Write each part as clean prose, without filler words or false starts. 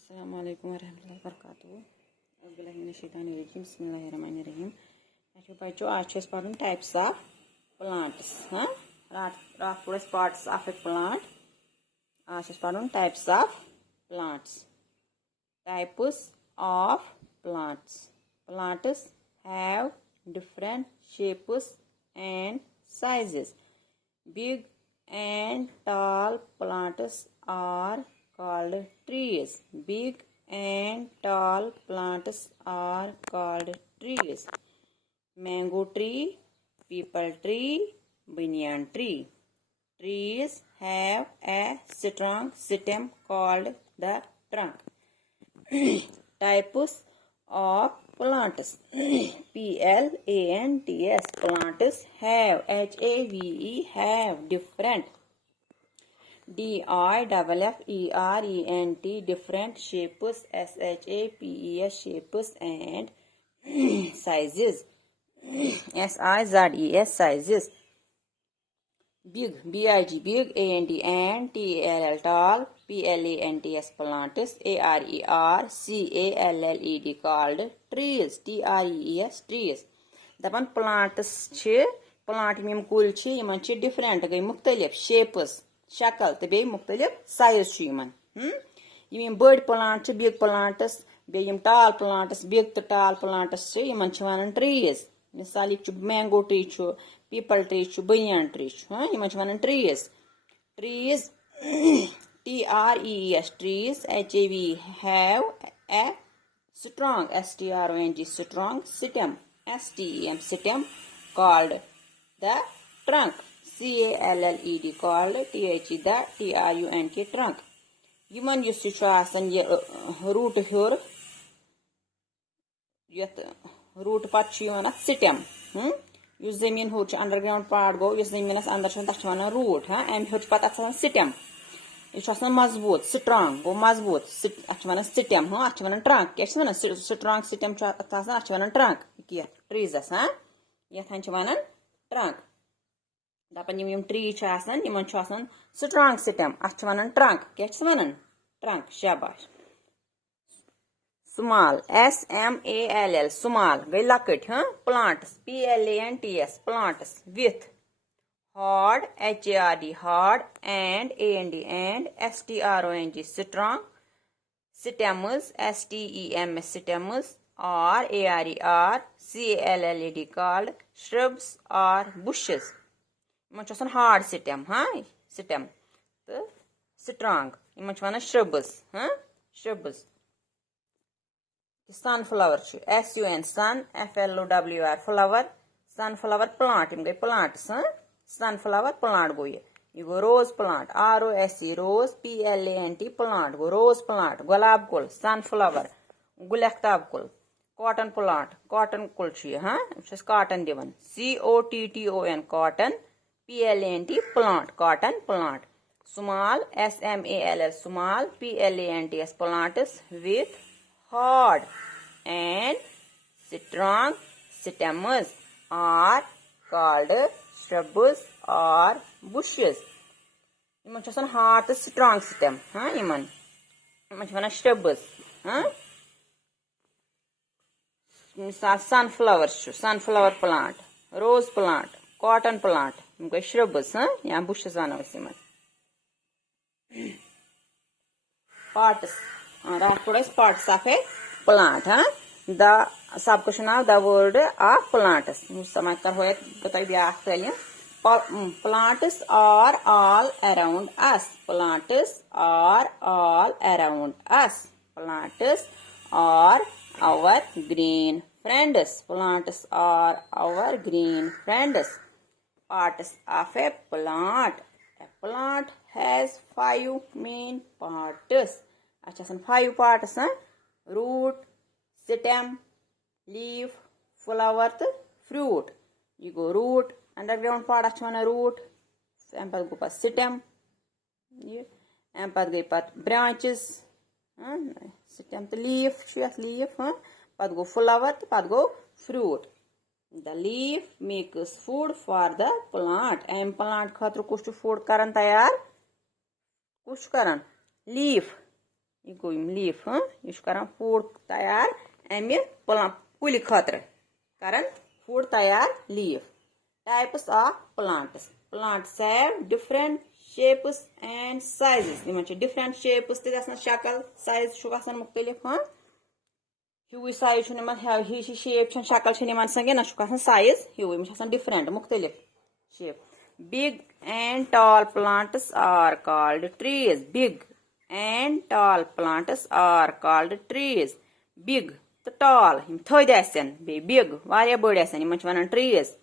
अस्सलाम वालेकुम वरहमतुल्लाहि वबरकातुहू। बिस्मिल्लाहिर्रहमानिर्रहीम। अच्छा बच्चों, आज पढ़ टाइप्स ऑफ प्लांट्स। हाँ, रात पढ़ पार्ट्स ऑफ ए प्लांट। आज पढ़ types of plants. Types of plants. Plants have different shapes and sizes. Big and tall plants are called trees. Big and tall plants are called trees. Mango tree, peepal tree, banyan tree. Trees have a strong stem called the trunk. Types of plants. Plants. Plants have have different different shapes shapes and sizes. Sizes. Big, big, and tall, plants, called trees, trees. दपन plants plant यम कुल Yemen different गई मुख्तलिफ shapes शक्ल तो बे मुख्तलिफ size Yemen यम बड़ plant big plants बे यम tall plants big तो tall plants यमन वनान trees. मिसाल mango tree people tree banyan tree यमन वनान trees. Trees trees have a strong strong stem stem called the trunk called the trunk. Yemen use ये root हर root पत stem use जमीन हर underground part गो use जमीन अंदर तथ root हाँ अम हर पे स्टेम यह मजबूत स्ट्रांग गो मजबूत अत स्टेम हाँ अत ट्रंक क्या स्ट्रांग स्टेम अत ट्रंक ट्रीजस हाँ ये वन ट्रंक दपान यम ट्री स्ट्रांग स्टेम अत वन ट्रंक क्या वन ट्रंक. शाबाश. Small small गई लकट हाँ plants plants with hard hard and strong stems stems or called shrubs or bushes. Yemen hard stem हाँ stem तो strong यमन shrubs हाँ shrubs. Sunflower sun flower sunflower plant गई plants हाँ sunflower plant गो ये गो rose plant rose plant plant गो rose plant गुलाब कुल sunflower गुलख्ताब कुल cotton plant cotton कुल हाँ cotton दिवन cotton cotton plant plant cotton plant. Small small plants with hard and strong stems are called shrubs or bushes. Yemen hard तो strong stem हाँ Yemen one shrubs हाँ मिसाल sunflower plant rose plant cotton plant गई shrubs हाँ या bushes one Yemen. Parts parts of a plant हाँ the सब कुछ नाम the word of plants समझ कर होए बताइए ब्याह तलिए. Plants are all around us. Plants are all around us. Plants are our green friends. Plants are our green friends. Parts of a plant. A plant has 5 main parts. अच्छा 5 parts हाँ root stem leaf flower तो fruit ये गो root underground part अच्छा वना root अम पत गो पत stem ये अम पत गई पत branches हाँ stem तो leaf leaf हाँ पत गो flower तो पत गो fruit. The leaf makes food for the plant. Um plant खातर कुछ food करन तैयार कुछ करन leaf ये गो लीफ यह करान फूड तैयार अमि कुल खतर करान फूड तैयार leaf types of plants plants have different shapes and sizes in different shapes शक्ल साइज मुख्तलिफ ह्यू साइज ही शेप शक्ल संगे ना साइज ह्यू डिफरेंट मुख्तलिफ shape big and tall plants are called trees big and tall plants are called trees big तो tall थोद big वारिया बड़ one trees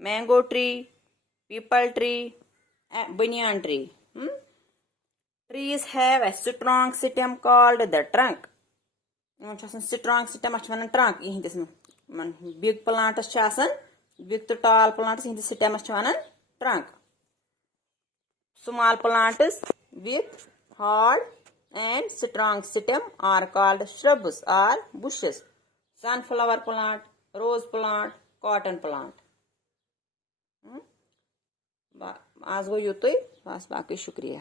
mango tree people tree banyan tree trees have a strong stem called the trunk strong stem one trunk इहंदिस big plants big to tall plants इहंदिस stem one trunk. Small plants with hard and strong stem are called shrubs or bushes. Sunflower plant, rose plant, cotton plant. आज गो युतुई बस बाकी शुक्रिया.